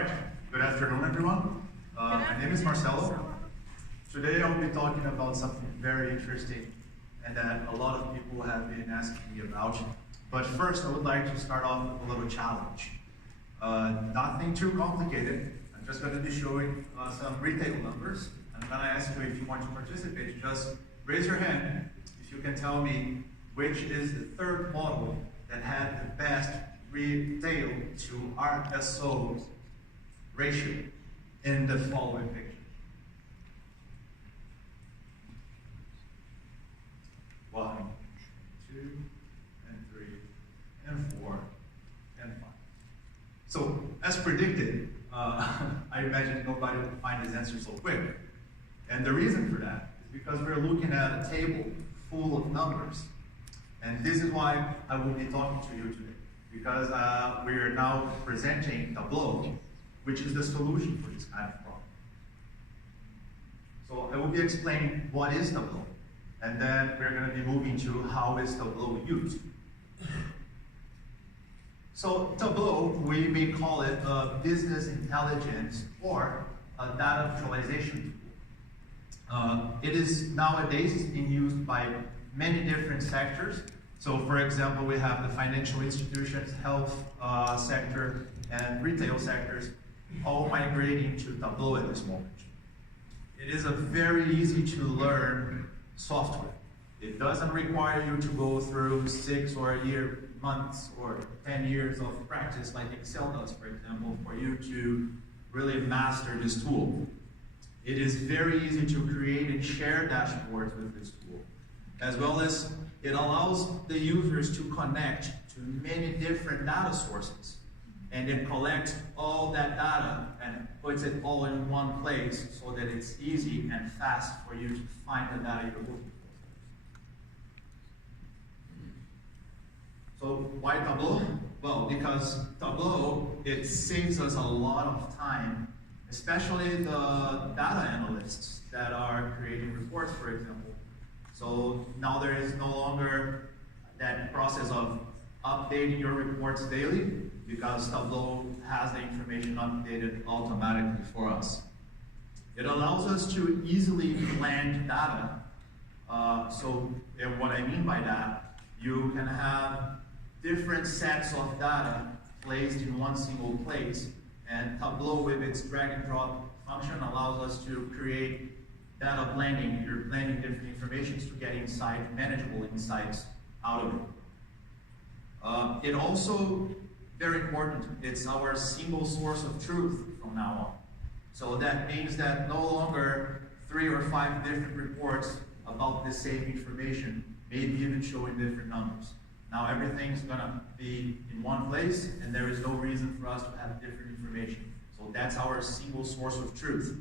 right, good afternoon everyone. My name is Marcelo. Today I'll be talking about something very interesting and that a lot of people have been asking me about. But first I would like to start off with a little challenge. Nothing too complicated. I'm just going to be showing some retail numbers. I'm going to ask you if you want to participate, just raise your hand if you can tell me which is the third model that had the best retail to RSO ratio in the following picture. One, two, and three, and four, and five. So, as predicted, I imagine nobody would find his answer so quick. And the reason for that is because we're looking at a table full of numbers. And this is why I will be talking to you today. Because we are now presenting Tableau, which is the solution for this kind of problem. So I will be explaining what is Tableau, and then we're going to be moving to how is Tableau used. So Tableau, we may call it a business intelligence or a data visualization tool. It is nowadays being used by many different sectors. So for example, we have the financial institutions, health sector, and retail sectors all migrating to Tableau at this moment. It is a very easy to learn software. It doesn't require you to go through 6 or a year, months, or 10 years of practice like Excel does, for example, for you to really master this tool. It is very easy to create and share dashboards with this tool, as well as it allows the users to connect to many different data sources, and it collects all that data and puts it all in one place so that it's easy and fast for you to find the data you're looking for. So why Tableau? Well, because Tableau, it saves us a lot of time, especially the data analysts that are creating reports, for example. So now there is no longer that process of updating your reports daily, because Tableau has the information updated automatically for us. It allows us to easily blend data. So what I mean by that, you can have different sets of data placed in one single place, and Tableau with its drag and drop function allows us to create data blending. You're blending different informations to get insight, manageable insights out of it. It also, very important, it's our single source of truth from now on. So that means that no longer 3 or 5 different reports about the same information, maybe even showing different numbers. Now everything's gonna be in one place, and there is no reason for us to have different information. So that's our single source of truth.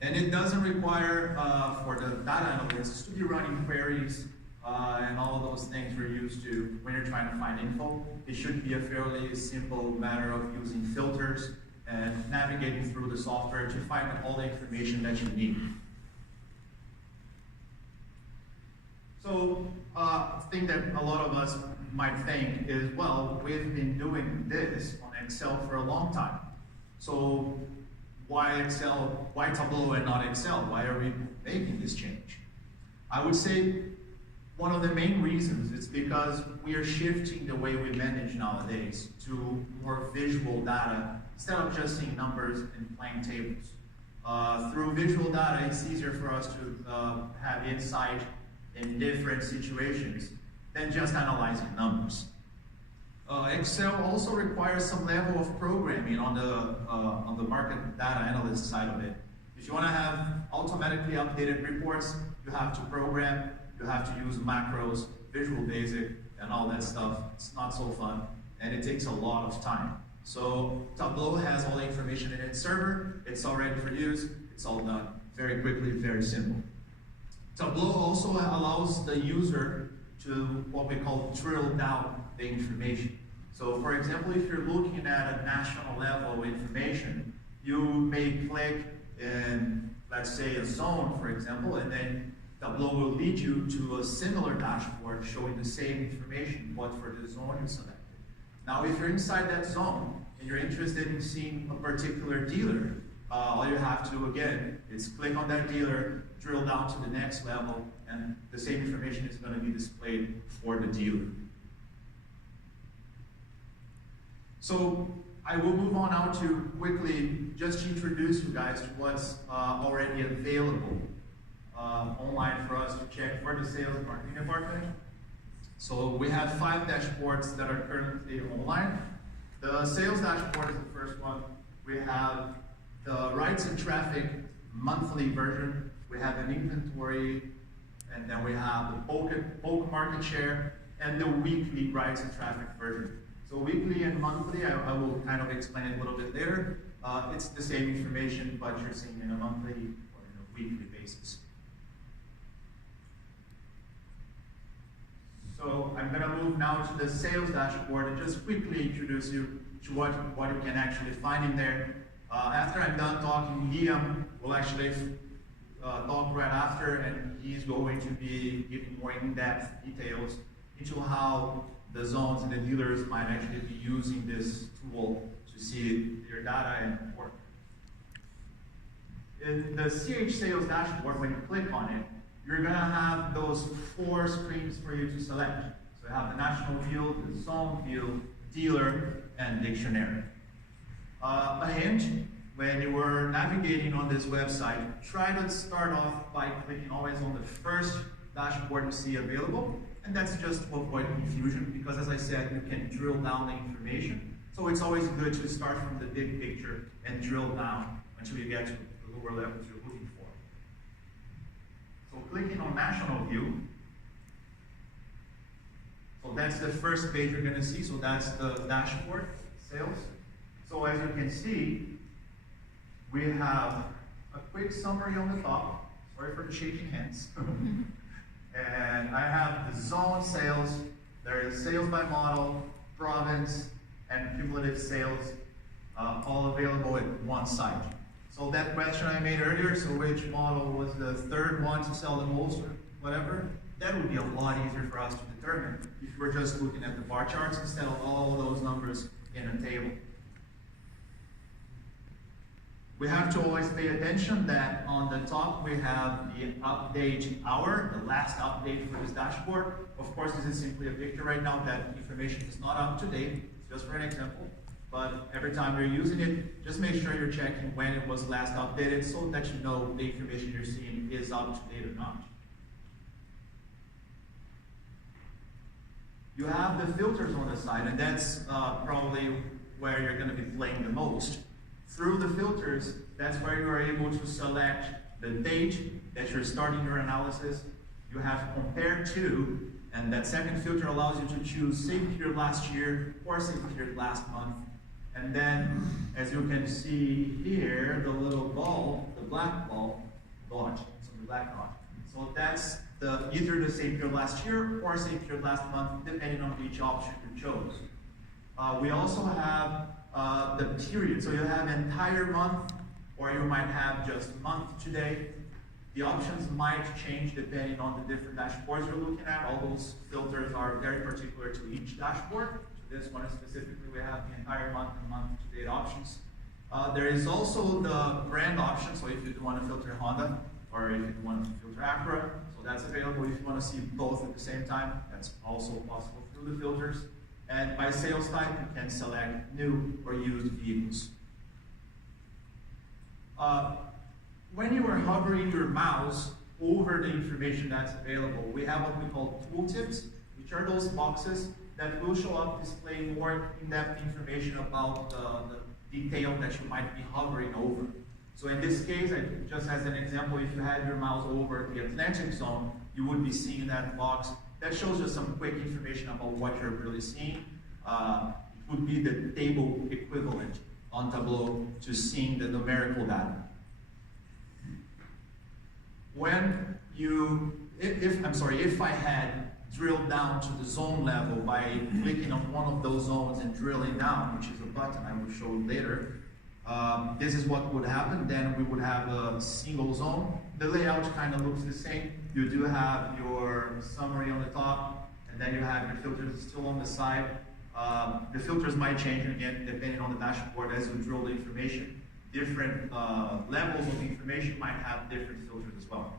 And it doesn't require for the data analysts to be running queries and all of those things we're used to when you're trying to find info. It should be a fairly simple matter of using filters and navigating through the software to find all the information that you need. So, thing that a lot of us might think is, well, we've been doing this on Excel for a long time. So why Excel, why Tableau and not Excel? Why are we making this change? I would say one of the main reasons is because we are shifting the way we manage nowadays to more visual data instead of just seeing numbers and plain tables. Through visual data, it's easier for us to have insight in different situations than just analyzing numbers. Excel also requires some level of programming on the market data analyst side of it. If you want to have automatically updated reports, you have to program, you have to use macros, Visual Basic, and all that stuff. It's not so fun, and it takes a lot of time. So Tableau has all the information in its server, it's all ready for use, it's all done very quickly, very simple. Tableau also allows the user to what we call drill down the information. So for example, if you're looking at a national level information, you may click in, let's say, a zone, for example, and then Tableau will lead you to a similar dashboard showing the same information, but for the zone you selected. Now, if you're inside that zone and you're interested in seeing a particular dealer, all you have to, again, is click on that dealer, drill down to the next level, and the same information is going to be displayed for the dealer. So I will move on now to quickly just introduce you guys to what's already available online for us to check for the sales and marketing department. So we have 5 dashboards that are currently online. The sales dashboard is the first one. We have the rights and traffic monthly version. We have an inventory, and then we have the bulk market share, and the weekly rights and traffic version. So weekly and monthly, I will kind of explain it a little bit later. It's the same information, but you're seeing in a monthly or in a weekly basis. So I'm going to move now to the sales dashboard and just quickly introduce you to what you can actually find in there. After I'm done talking, Liam will actually talk right after, and he's going to be giving more in-depth details into how the zones and the dealers might actually be using this tool to see their data and work. In the CH Sales dashboard, when you click on it, you're going to have those 4 screens for you to select. So you have the national view, the zone view, dealer, and dictionary. A hint, when you were navigating on this website, try to start off by clicking always on the first dashboard you see available, and that's just to avoid confusion, because as I said, you can drill down the information. So it's always good to start from the big picture and drill down until you get to the lower levels you're looking for. So clicking on National View, so that's the first page you're going to see, so that's the dashboard, sales. So as you can see, we have a quick summary on the top. Sorry for the shaking hands. And I have the zone sales, there is sales by model, province, and cumulative sales, all available at one site. So that question I made earlier, so which model was the third one to sell the most or whatever, that would be a lot easier for us to determine if we're just looking at the bar charts instead of all those numbers in a table. We have to always pay attention that on the top we have the update hour, the last update for this dashboard. Of course, this is simply a picture right now. That information is not up to date, just for an example. But every time you're using it, just make sure you're checking when it was last updated so that you know the information you're seeing is up to date or not. You have the filters on the side, and that's probably where you're going to be playing the most. Through the filters, that's where you are able to select the date that you're starting your analysis. You have compare to, and that second filter allows you to choose same period last year or same period last month. And then, as you can see here, the little ball, the black ball, dot, so the black dot. So that's either the same period last year or same period last month, depending on which option you chose. We also have the period, so you have entire month, or you might have just month today. The options might change depending on the different dashboards you're looking at. All those filters are very particular to each dashboard. So this one specifically, we have the entire month and month to date options. There is also the brand option, so if you do want to filter Honda, or if you want to filter Acura, so that's available. If you want to see both at the same time, that's also possible through the filters. And by sales type, you can select new or used vehicles. When you are hovering your mouse over the information that's available, we have what we call tooltips, which are those boxes that will show up displaying more in-depth information about the detail that you might be hovering over. So in this case, just as an example, if you had your mouse over the Atlantic zone, you would be seeing that box. That shows you some quick information about what you're really seeing. It would be the table equivalent on Tableau to seeing the numerical data. When you, if I had drilled down to the zone level by clicking on one of those zones and drilling down, which is a button I will show later, this is what would happen. Then we would have a single zone. The layout kind of looks the same. You do have your summary on the top, and then you have your filters still on the side. The filters might change again depending on the dashboard as you drill the information. Different levels of information might have different filters as well.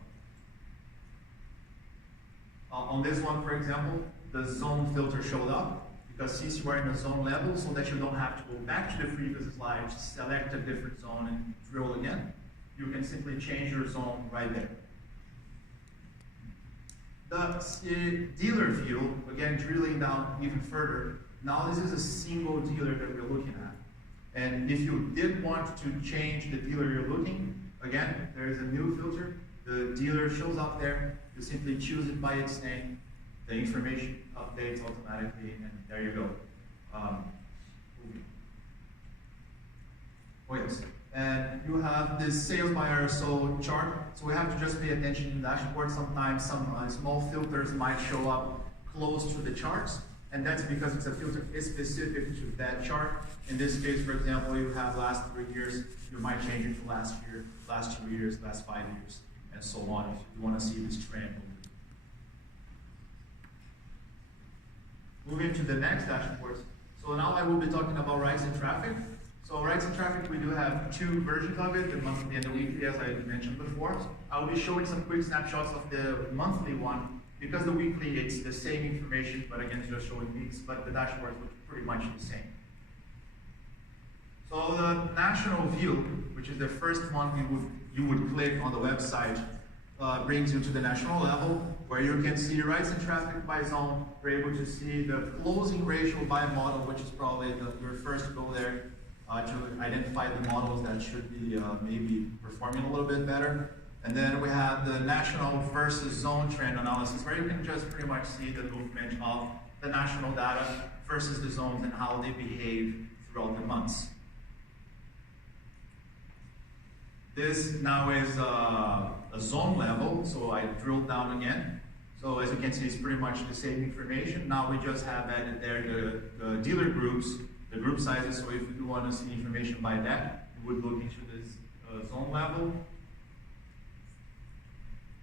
On this one, for example, the zone filter showed up because since you are in a zone level, so that you don't have to go back to the previous slide, select a different zone and drill again, you can simply change your zone right there. The dealer view, again, drilling down even further. Now this is a single dealer that we're looking at. And if you did want to change the dealer you're looking, again, there is a new filter. The dealer shows up there. You simply choose it by its name. The information updates automatically, and there you go. Oh yes, and you have this sales by RSO chart. So we have to just pay attention in the dashboard. Sometimes some small filters might show up close to the charts, and that's because it's a filter specific to that chart. In this case, for example, you have last 3 years. You might change it to last year, last 2 years, last 5 years, and so on if you want to see this trend. Moving to the next dashboard. So now I will be talking about rights and traffic. So rights and traffic, we do have 2 versions of it, the monthly and the weekly, as I mentioned before. I'll be showing some quick snapshots of the monthly one, because the weekly, it's the same information, but again, it's just showing weeks, but the dashboards look pretty much the same. So the national view, which is the first one you would click on the website, brings you to the national level, where you can see rights and traffic by zone. You're able to see the closing ratio by model, which is probably your first goal there, to identify the models that should be maybe performing a little bit better. And then we have the national versus zone trend analysis, where you can just pretty much see the movement of the national data versus the zones and how they behave throughout the months. This now is a zone level, so I drilled down again. So as you can see, it's pretty much the same information. Now we just have added there the dealer groups, the group sizes. So if you do want to see information by that, you would look into this zone level.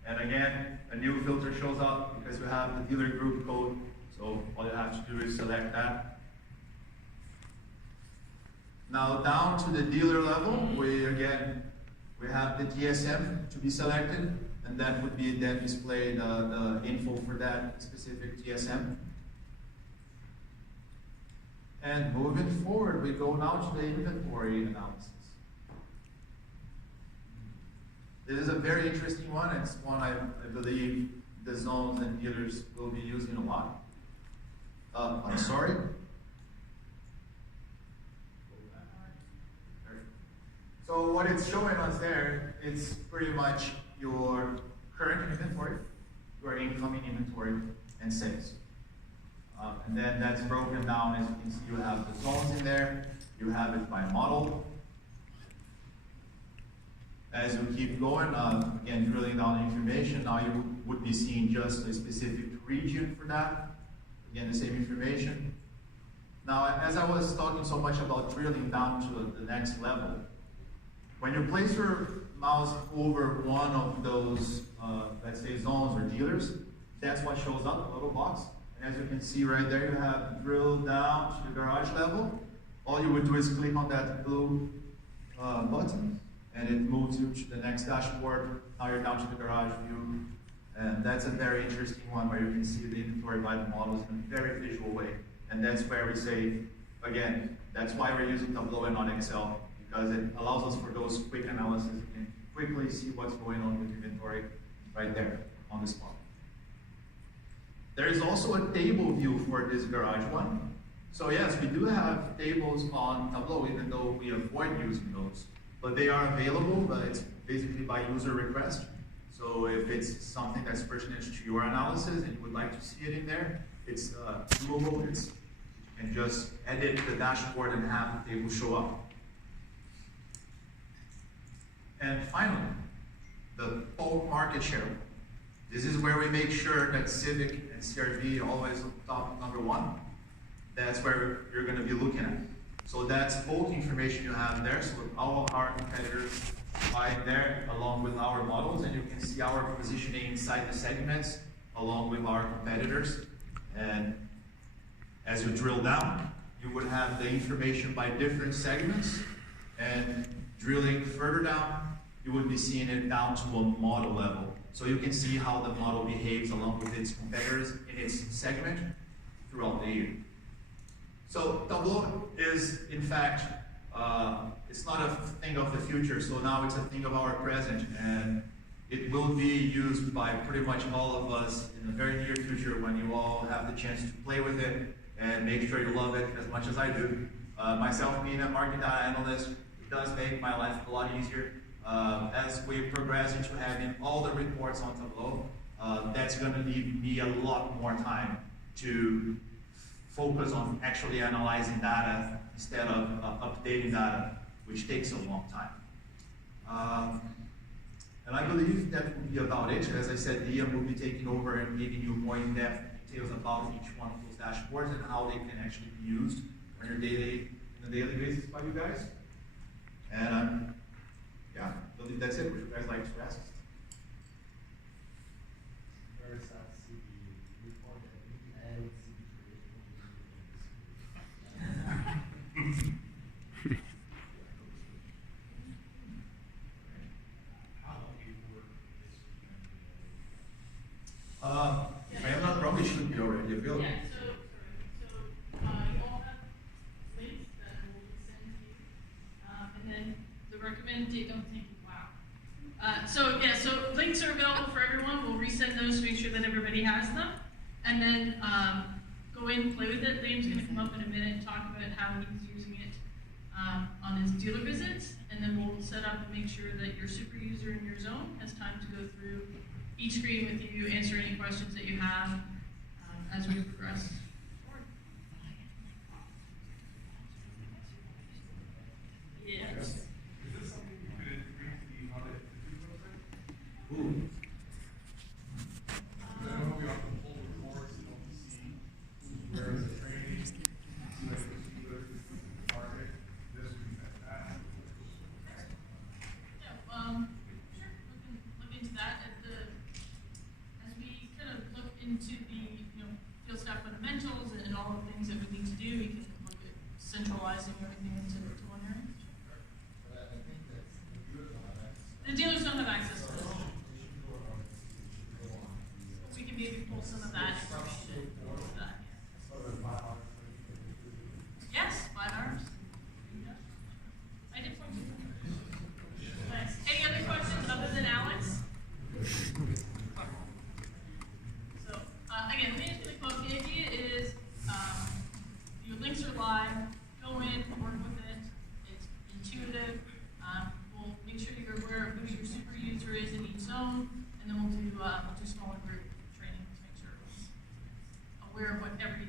And again, a new filter shows up because we have the dealer group code. So all you have to do is select that. Now down to the dealer level, we have the DSM to be selected, and that would be then display the info for that specific DSM. And moving forward, we go now to the inventory analysis. This is a very interesting one. It's one I believe the zones and dealers will be using a lot. I'm sorry. So what it's showing us there, it's pretty much your current inventory, your incoming inventory, and sales. And then that's broken down. As you can see, you have the zones in there. You have it by model. As you keep going, again, drilling down the information, now you would be seeing just a specific region for that. Again, the same information. Now, as I was talking so much about drilling down to the next level, when you place your mouse over one of those, let's say, zones or dealers, that's what shows up, a little box. And as you can see right there, you have drilled down to the garage level. All you would do is click on that blue button, and it moves you to the next dashboard. Now you're down to the garage view. And that's a very interesting one where you can see the inventory by the models in a very visual way. And that's where we say, again, that's why we're using Tableau and not Excel, because it allows us for those quick analysis. You can quickly see what's going on with inventory right there on the spot. There is also a table view for this garage one. So yes, we do have tables on Tableau, even though we avoid using those. But they are available, but it's basically by user request. So if it's something that's pertinent to your analysis and you would like to see it in there, it's doable. You can just edit the dashboard and have the table show up. And finally, the bulk market share. This is where we make sure that Civic and CRV are always on top number 1. That's where you're going to be looking at. So that's bulk information you have there. So all our competitors are in there along with our models, and you can see our positioning inside the segments along with our competitors. And as you drill down, you would have the information by different segments, and drilling further down, you would be seeing it down to a model level. So you can see how the model behaves along with its competitors in its segment throughout the year. So Tableau is, in fact, it's not a thing of the future, so now it's a thing of our present, and it will be used by pretty much all of us in the very near future when you all have the chance to play with it and make sure you love it as much as I do. Myself being a market data analyst, it does make my life a lot easier. As we progress into having all the reports on Tableau, that's going to leave me a lot more time to focus on actually analyzing data instead of updating data, which takes a long time. And I believe that will be about it. As I said, Liam will be taking over and giving you more in-depth details about each one of those dashboards and how they can actually be used on your daily basis by you guys. And yeah, I believe that's it. Would you guys like to ask? If I am not wrong, it should be already available. Yeah, so you all have links that will be sent to you. And then the recommendation, wow. So links are available for everyone. We'll resend those to make sure that everybody has them. And then go in and play with it. Liam's going to come up in a minute and talk about how he's using it on his dealer visits. And then we'll set up and make sure that your super user in your zone has time to go through each screen with you, answer any questions that you have as we progress forward. Yes. Is this something you could integrate the audit website? Ooh. I don't know if we often pull reports and don't see where is the training, see like the target, this week, that. Yeah, sure. Look into that. As we kind of look into the field staff fundamentals and all the things that we need to do, we can look at centralizing everything into one area. But I think that The dealers don't have access to this. We can maybe pull some of that information into that. Yes, 5 hours. I did point to. Nice. Any other questions other than Alex? So again, management quote. The idea is your links are live. Go in, work with it. It's intuitive. We'll make sure you're aware of who your super user is in each zone, and then we'll do smaller group training to make sure everyone's aware of what every